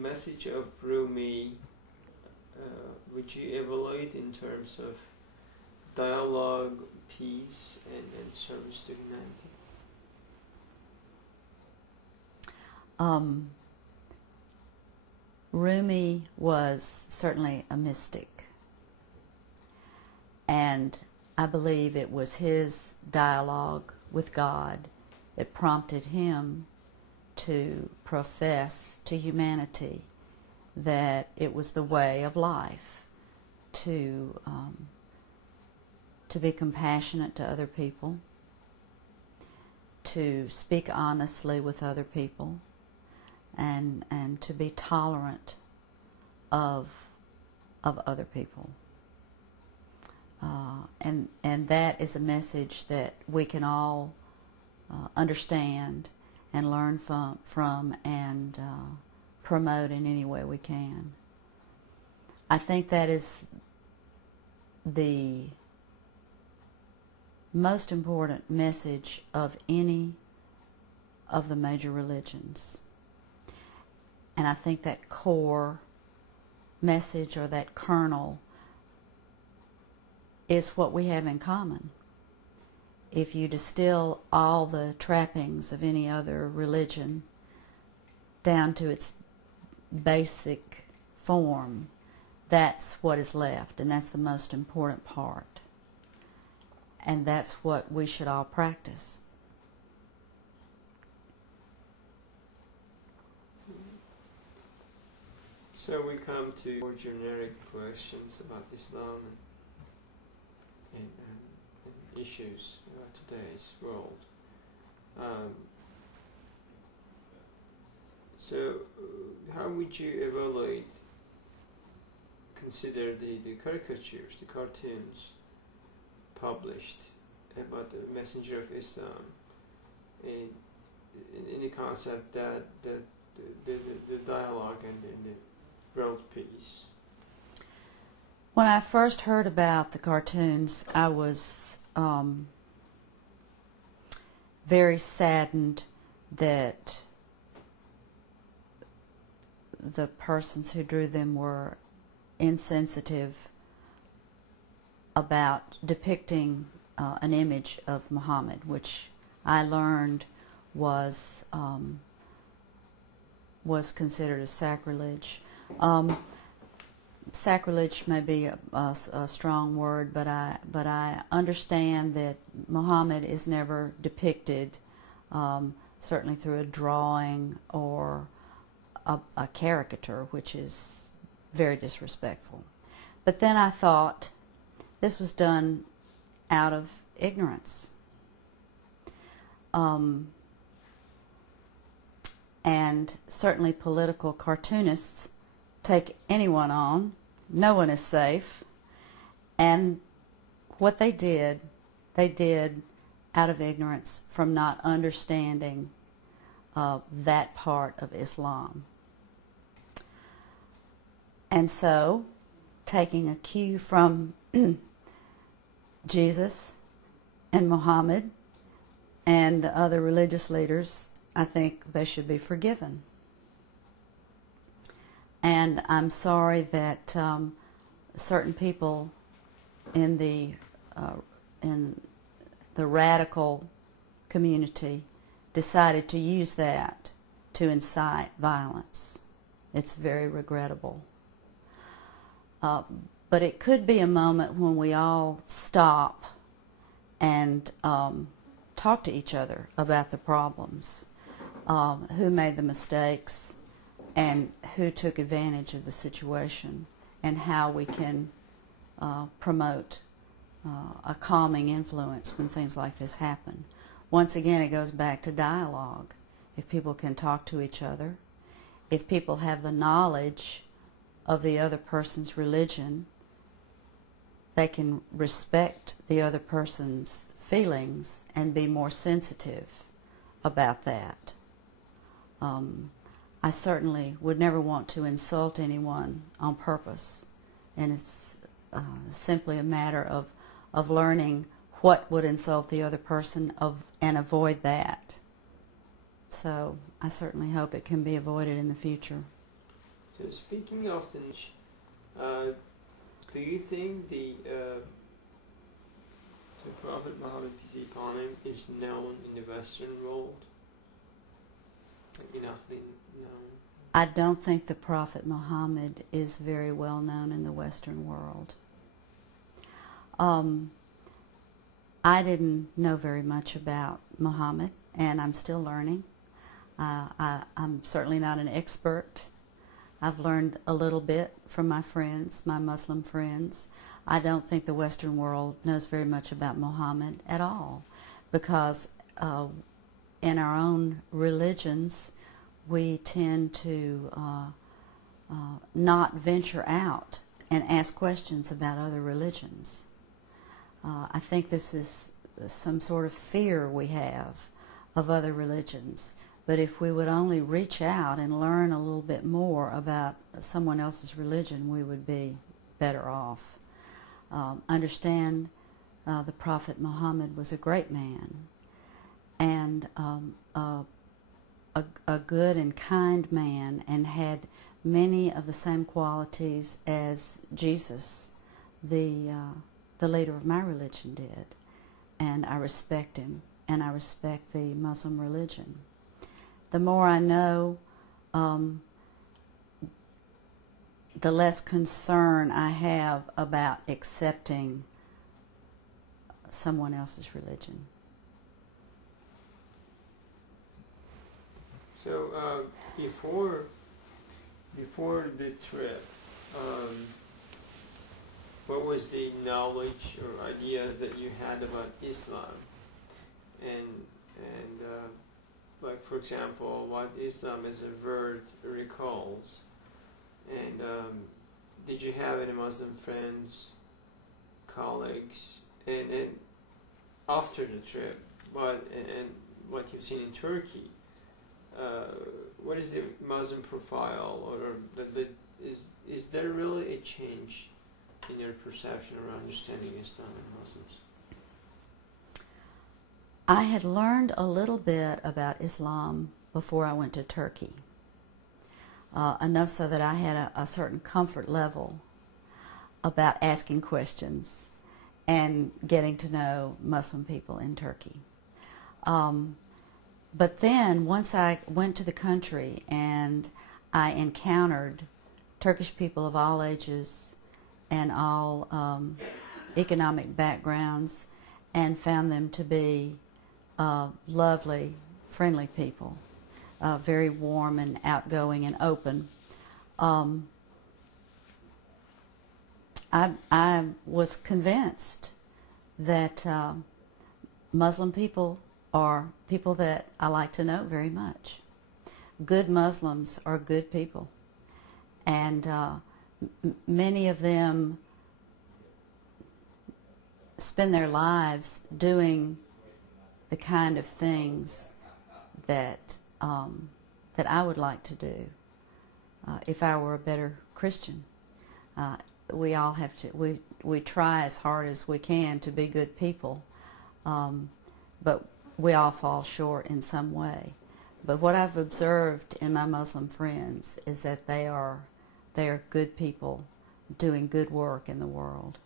message of Rumi would you evaluate in terms of dialogue, peace, and service to humanity? Rumi was certainly a mystic, and I believe it was his dialogue with God that prompted him to profess to humanity that it was the way of life to be compassionate to other people, to speak honestly with other people, and to be tolerant of other people. And that is a message that we can all understand and learn from and promote in any way we can. I think that is the most important message of any of the major religions. And I think that core message, or that kernel, is what we have in common. If you distill all the trappings of any other religion down to its basic form, that's what is left, and that's the most important part. And that's what we should all practice. So we come to more generic questions about Islam and issues about today's world. So how would you evaluate, consider the caricatures, the cartoons published about the messenger of Islam in the concept that the dialogue and the world peace? When I first heard about the cartoons, I was very saddened that the persons who drew them were insensitive about depicting an image of Muhammad, which I learned was considered a sacrilege. Sacrilege may be a strong word, but I understand that Muhammad is never depicted, certainly through a drawing or a caricature, which is very disrespectful. But then I thought this was done out of ignorance. And certainly political cartoonists take anyone on. No one is safe. And what they did out of ignorance from not understanding that part of Islam. And so, taking a cue from Jesus and Muhammad and other religious leaders, I think they should be forgiven. And I'm sorry that certain people in the radical community decided to use that to incite violence. It's very regrettable. But it could be a moment when we all stop and talk to each other about the problems, who made the mistakes, and who took advantage of the situation, and how we can promote a calming influence when things like this happen. Once again, it goes back to dialogue. If people can talk to each other, if people have the knowledge of the other person's religion, they can respect the other person's feelings and be more sensitive about that. I certainly would never want to insult anyone on purpose, and it's simply a matter of learning what would insult the other person and avoid that. So I certainly hope it can be avoided in the future. Speaking of the niche, do you think the Prophet Muhammad, peace be upon him, is known in the Western world? Like enoughly known? I don't think the Prophet Muhammad is very well known in the Western world. I didn't know very much about Muhammad, and I'm still learning. I'm certainly not an expert. I've learned a little bit from my friends, my Muslim friends. I don't think the Western world knows very much about Muhammad at all, because in our own religions, we tend to not venture out and ask questions about other religions. I think this is some sort of fear we have of other religions. But if we would only reach out and learn a little bit more about someone else's religion, we would be better off. Understand the Prophet Muhammad was a great man, and a good and kind man, and had many of the same qualities as Jesus, the leader of my religion, did. And I respect him, and I respect the Muslim religion. The more I know, the less concern I have about accepting someone else's religion. So before the trip, what was the knowledge or ideas that you had about Islam, and like, for example, what Islam as a word recalls, and did you have any Muslim friends, colleagues, and after the trip, what you've seen in Turkey, what is the Muslim profile, or is there really a change in your perception or understanding Islam and Muslims? I had learned a little bit about Islam before I went to Turkey, enough so that I had a certain comfort level about asking questions and getting to know Muslim people in Turkey. But then, once I went to the country and I encountered Turkish people of all ages and all economic backgrounds, and found them to be lovely, friendly people, very warm and outgoing and open. I was convinced that Muslim people are people that I like to know very much. Good Muslims are good people, and many of them spend their lives doing the kind of things that that I would like to do if I were a better Christian. We all have to. We try as hard as we can to be good people, but we all fall short in some way. But what I've observed in my Muslim friends is that they are good people doing good work in the world.